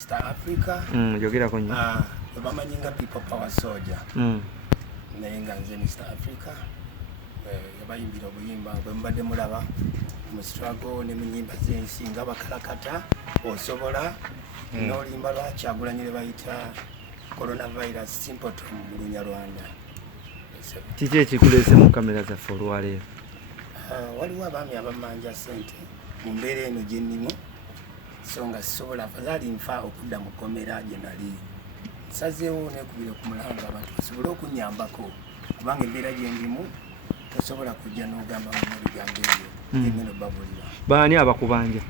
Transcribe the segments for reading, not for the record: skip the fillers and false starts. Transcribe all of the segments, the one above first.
East Africa. Yogera konyo. Bamanyinga people power soldier. Nayenga nze East Africa. Yabayimbira obuyimba bwe mbadde mulaba mu struggle ne munyimba zensinga bakalakata osobola n'olimba lwa Kyagulanyi bayita coronavirus symptom mu Lunyarwanda. Kiki ekikulese mu kamera zaffe olwaleero? Waliwo abaami abamanja ssente mu mbeera eno gye nnimo so nga sisobola afadhali nfa okudda mu komera gye nali nsazeewo neekubire ku mulanga abantu basobole okunyambako kubanga embeera gye ndimu tosobola kujja n'ogamba mu bigambo ebyo engeno babulira. Baani abakubanja?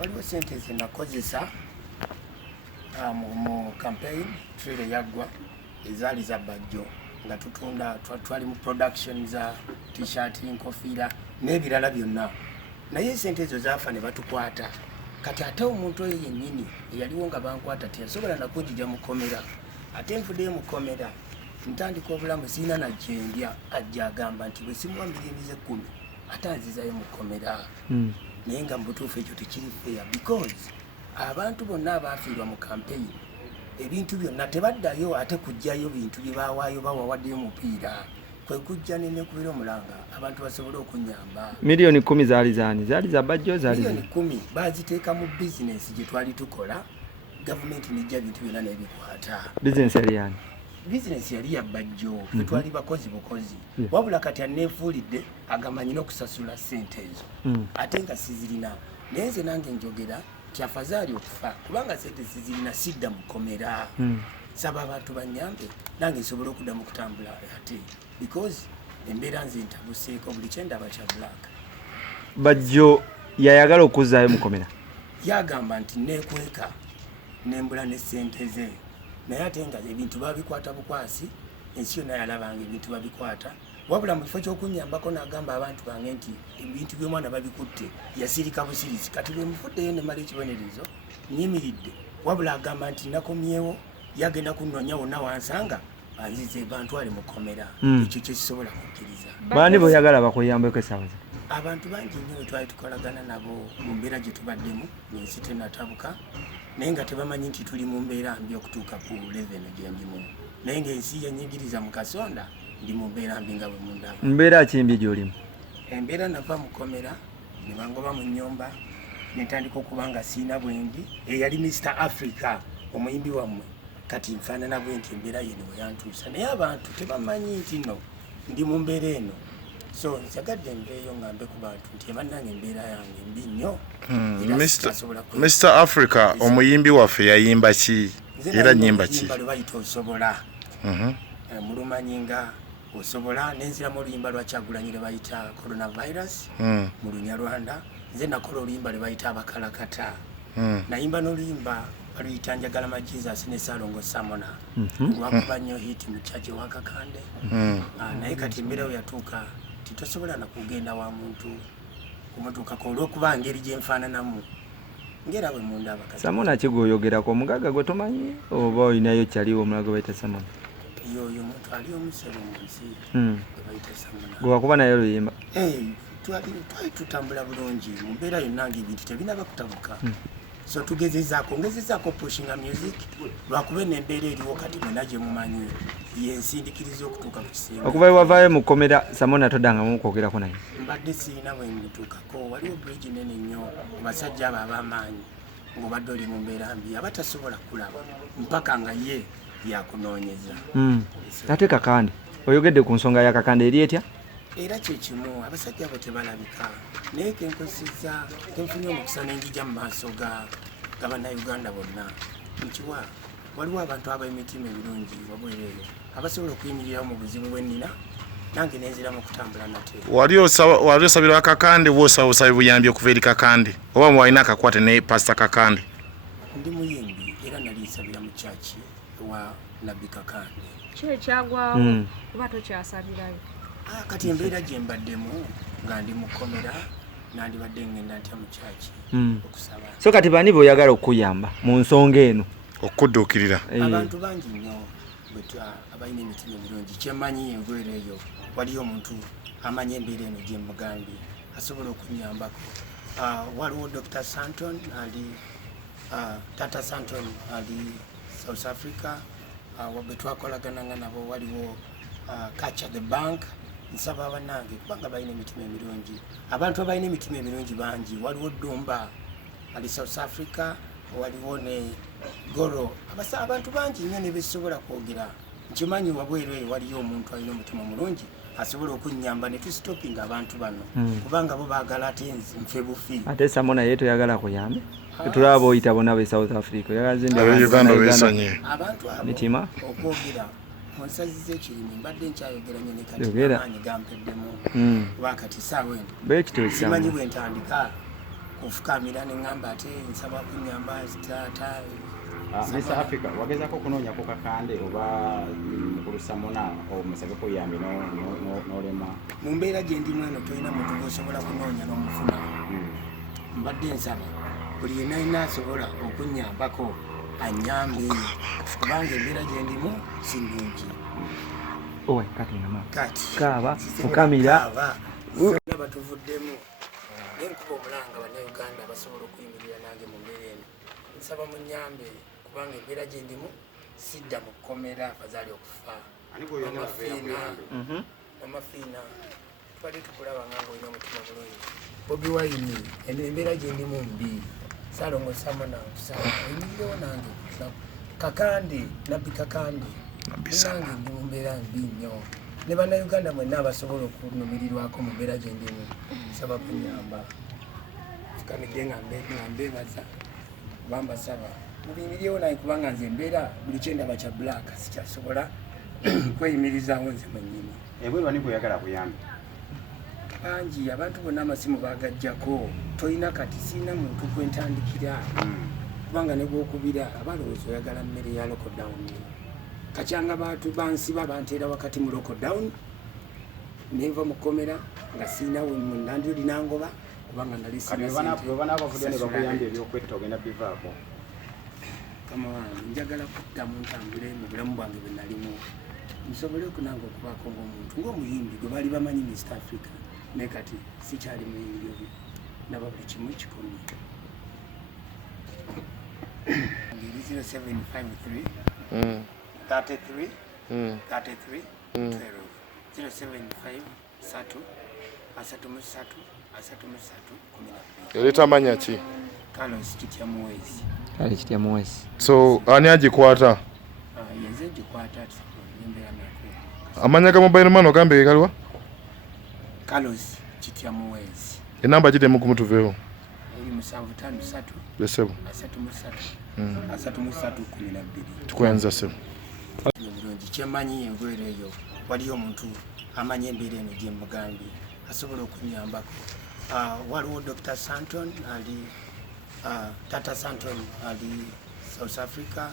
Waliwo ssente ze nakozesa mu campaign trailer yaggwa ezaali za bajjo nga tutunda twali mu production za t-shirt nkofiira n'ebirala byonna naye ssente ezo zaafa ne batukwata kati ate omuntu oyo yennyini eyaliwo nga bankwata teyasobola nakujija mu komera ate nfuddeyo mu komera ntandika obulamu siina najjendya ajja agamba nti bwe simuwa milioni ze 10 ate anzizayo mu komera naye nga mu butuufu ekyo tekiri fair because abantu bonna abaafiirwa mu campaign ebintu byonna tebaddayo ate kujjayo bintu bye baawaayo bawawaddeyo mupiira kwe kujja nekubira omulanga abantu basobole okunyamba. Milioni 10 zaali zaani? Zaali za bajjo zaali? Milioni 10 baaziteeka mu bizinesi gye twali tukola gavumenti nejja bintu byonna nebikwata. Bizinesi yali yaani? Bizinesi yali ya bajjo twali bakozi bukozi wabula kati aneefuulidde agamanyi n'okusasula ssente ezo ate nga sizirina naye nze nange njogera kyafazaali okufa kubanga ssente sizirina sidda mu komera saba abantu banyambe nange nsobole okudda mu kutambula ate because embeera nze ntabuseeko buli kyendaba kya black. Bajjo yayagala okuzzaayo mu komera? Yagamba nti neekweka nembula ne ssente ze naye ate nga ebintu babikwata bukwasi ensi yonna yalabanga ebintu babikwata wabula mu kifo ky'okunyambako n'agamba abantu bange nti ebintu by'omwana babikutte yasirika busirisi kati lwe mufuddeyo ne mala ekibonerezo nyimiridde wabula agamba nti nakomyewo yagenda kunnoonya wonna wansanga anzize bantwale mu komera ekyo kyekisobola kukkiriza. Baani boyagala bakuyambeko essaawa ze? Abantu bangi nnyo bwe twali tukolagana nabo mu mbeera gye tubaddemu n'ensi tenatabuka naye nga tebamanyi nti tuli mu mbeera mbi okutuuka ku 11 gye ndimu naye ng'ensi yenyigiriza mu kasonda ndi mu mbeera mbi nga bwe mundaba. Mbeera kimbi gy'olimu? Embeera nava mu komera ne bangoba mu nnyumba netandika okuba nga siina bwendi eyali Mr Africa omuyimbi wammwe kati nfaanana bwe nti embeera yeno bwe yantuusa naye abantu tebamanyi nti no ndi mu mbeera eno so nsagadde nveeyo ngambe ku bantu nti ebannange embeera yange mbi nnyo. Mr Africa omuyimbi waffe yayimba ki era nnyimba ki? Lwe bayita osobola mulumanyinga osobola nenziramu oluyimba lwa Kyagulanyi lwe bayita coronavirus mu Lunyarwanda nze nakola oluyimba lwe bayita abakalakata nayimba n'oluyimba baluyita njagala ma Jesus ne Salongo Samona lwakuba nnyo hiti mu chache wa Kakande naye kati embeera we yatuuka titosobola nakugenda wa muntu kumutuukako olw'okuba ngeri gye nfaananamu ngera bwe mundaba. Samona kigwoyogerako omugaga gwe tomanyi oba olinayo kyaliwo omulaga bayita Samona? Yoyo omuntu ali omusero mu nsi bayita Samona gwe wakuba naye oluyimba? Twali tutambula bulungi mu mbeera yonna ng'ebintu tebinaba kutabuka so ngezezaako pushinga music lwakuba n'embeera eriwo kati mwena gye mumanyi yensindiikiriza okutuuka ku kisinga. Okuva wavaayo mu komera Samona toddangamu kwogerako naye? Mbadde siina bwe mutuukako waliwo bridge nene nnyo basajja abo ab'amaanyi ng'obadde oli mu mbeera mbi abatasobola kulaba mpaka nga ye yakunoonyeza. Ate Kakande oyogedde ku nsonga ya Kakande eri etya? Era kyekimu abasajja abo tebalabika naye kenkozesa kenfunye omukisa n'enjija mu maaso ga bannayuganda bonna nkiwa waliwo abantu ab'emitima ebirungi wabwereeyo abasobola okuyimirirawo mu buzibu bwe nnina nange nenziramu okutambula nate. Wali osabira Kakande bw'osaba buyambi okuva eri Kakande oba mwalina akakwate ne Pastor Kakande? Ndi muyimbi era nali nsabira mu kyaki ewa Nabbi Kakande. Ki ekyagwawo kuba tokyasabirayo? Kati embeera gye mbaddemu nga ndi mu komera nandibadde ngenda ntya mu kyaki okusaba. So kati baani boyagala okuyamba mu nsonga eno okudduukirira? Abantu bangi nnyo abalina emitima emirungi kyemanyi envera eyo waliyo omuntu amanyi embeera eno gye mugambye asobola okunyambako. Waliwo Dr. Santon ali Tata Santon ali South Africa, wabwe twakolagananga nabo waliwo Catch the Bank. Nsaba abanange kubanga balina emitima emirungi. Abantu abalina emitima emirungi bangi. Waliwo Dumba ali South Africa, waliwo ne Goro. Abantu bangi nnyo ne besobola kwogera. Nkimanyi wabweru waliyo omuntu alina omutima mulungi asobola okunnyamba ne tusitopinga abantu bano kubanga bo baagala ate nfe bufi. Ate Samona yetu yagala kuyambe. Tulaba oyita bona be South Africa. Yagala Uganda besanye. Abantu abo mitima okwogera onsazize ekirimi mbadde nkyayogeranye ne kati amaanyi gampeddemu wakati saawa eno. Bekituusa. Simanyi bwe ntandika kufukamira ne ŋŋamba ate nsaba kunnyamba taata. Mr. Africa wagezako kunoonya ku kakande oba mukulu Samona omusabe kuyambi n'olema. Mu mbeera gye ndimu eno tolina muntu gw'osobola kunoonya n'omufuna. Mbadde nsaba buli yenna yenna asobola okunnyambako annyambe kubanga embeera gye ndimu si nnungi. Owe kati nama. Kati Kaaba fukamira. Batuvuddemu n'enkuba omulanga bannayuganda basobola okuyimirira nange mu mbeera eno. Nsaba munnyambe kubanga embeera gye ndimu sidda mu kkomera abazaali okufa. Amafiina twali tukulaba nga ng'olina omutima mulungi. Bobi Wine embeera gye ndimu mbi. Salongo Samona kusaba emiriro nange Kakande Nabbi Kakande nange ndi mu mbeera mbi nnyo. Ne bannayuganda mwenna abasobola okunumirirwako mu mbeera gye ndimu nsaba kunnyamba. Fukamidde nga mbeebaza kubamba saba mubimiryewo naye kubanga nze embeera buli kyendaba kya black sikyasobola kweyimirizaawo nze mwennyini. Ebweru ani gweyagala kuyambi? Bangi abantu bonna amasimu bagajjako tolina kati siina muntu kwentandikira kubanga ne gwokubira abalowooza oyagala mmere ya lockdown. Kacyanga bantu bansiba banteera wakati mu lockdown nenva mu kkomera nga siina munandiro linangoba kubanga nali banabavuddwa ne bakuyambye ebyokwetta ogenda bivaako. Kama wange njagala kuddamu ntambule mu bulamu bwange bwe nalimu nsobole okunanga okubaako ng'omuntu ng'omuyimbi gwe baali bamanyi East Africa naye kati sikyali muyimbi oyo naba buli kimu kikomye. 0753 33 33 12 075 3 33 Yaleta manya ki? Carlos Kityamuwezi. Kale Kityamuwezi. So ani agikwata? Yenze gikwata embeera nakwe. Amanya ga mobile man ogambe kaliwa? Carlos Kityamuwezi. Enamba gite mu kumutuveho. Eri 753 Besebo. 33 Tukwenza sebo. Ebirungi kyemanyi engwero eyo waliyo omuntu amanyi embeera eno gye mugambi asobola okunyambako. Waliwo Dr. Santon ali Tata Santon ali South Africa,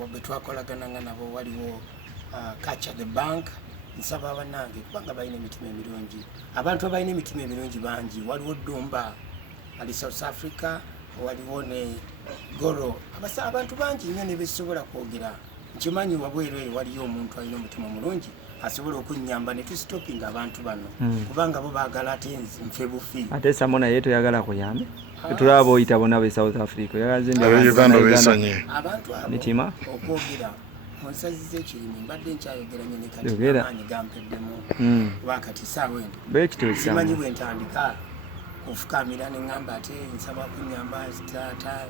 wabwe twakolagananga nabo waliwo Catch the Bank. Nsaba abanange kubanga balina emitima emirungi. Abantu abalina emitima emirungi bangi. Waliwo Dumba ali South Africa, waliwo ne Goro. Abantu bangi nnyo ne besobola kwogera. Nkimanyi wabweru waliyo omuntu alina omutima mulungi asobola okunnyamba ne tusitopinga abantu bano kubanga bo baagala ate nfe bufi. Ate Samona yetu yagala kuyambe. Tulaba oyita bona be South Africa. Yagala Uganda besanye. Abantu abo mitima okwogera onsazize ekirimi mbadde nkyayogeranye ne kati amaanyi gampeddemu wakati saawa eno. Bekituusa. Simanyi bwe ntandika kufukamira ne ŋŋamba ate nsaba kunnyamba taata.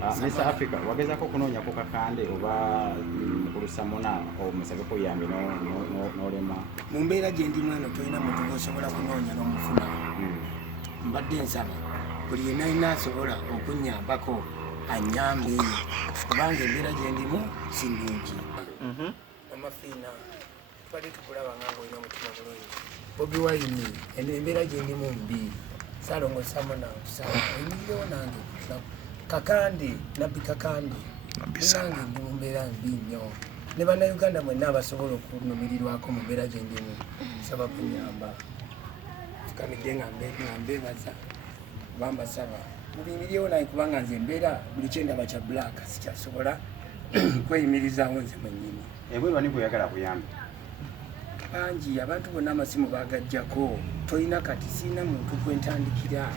Mr. Africa wagezako kunoonya ku kakande oba mukulu Samona omusabe kuyambi n'olema. Mu mbeera gye ndimu eno tolina muntu gw'osobola kunoonya n'omufuna. Mbadde nsaba buli yenna yenna asobola okunnyambako annyambe kubanga embeera gye ndimu si nnungi. Amafiina twali tukulaba nga ng'olina omutima mulungi. Bobi Wine embeera gye ndimu mbi. Salongo Samona kusaba emiriro nange Kakande Nabbi Kakande nange ndi mu mbeera mbi nnyo. Ne bannayuganda mwenna abasobola okunumirirwako mu mbeera gye ndimu nsaba kunnyamba. Fukamidde nga mbeebaza kubamba saba mubimiryewo naye kubanga nze embeera buli kyendaba kya black sikyasobola kweyimirizaawo nze mwennyini. Ebweru ani gweyagala kuyambi? Bangi abantu bonna amasimu bagajjako tolina kati siina muntu kwentandikira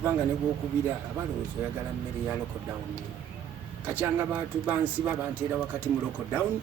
kubanga ne gwokubira abalowooza oyagala mmere ya lockdown kacyanga bantu bansiba banteera wakati mu lockdown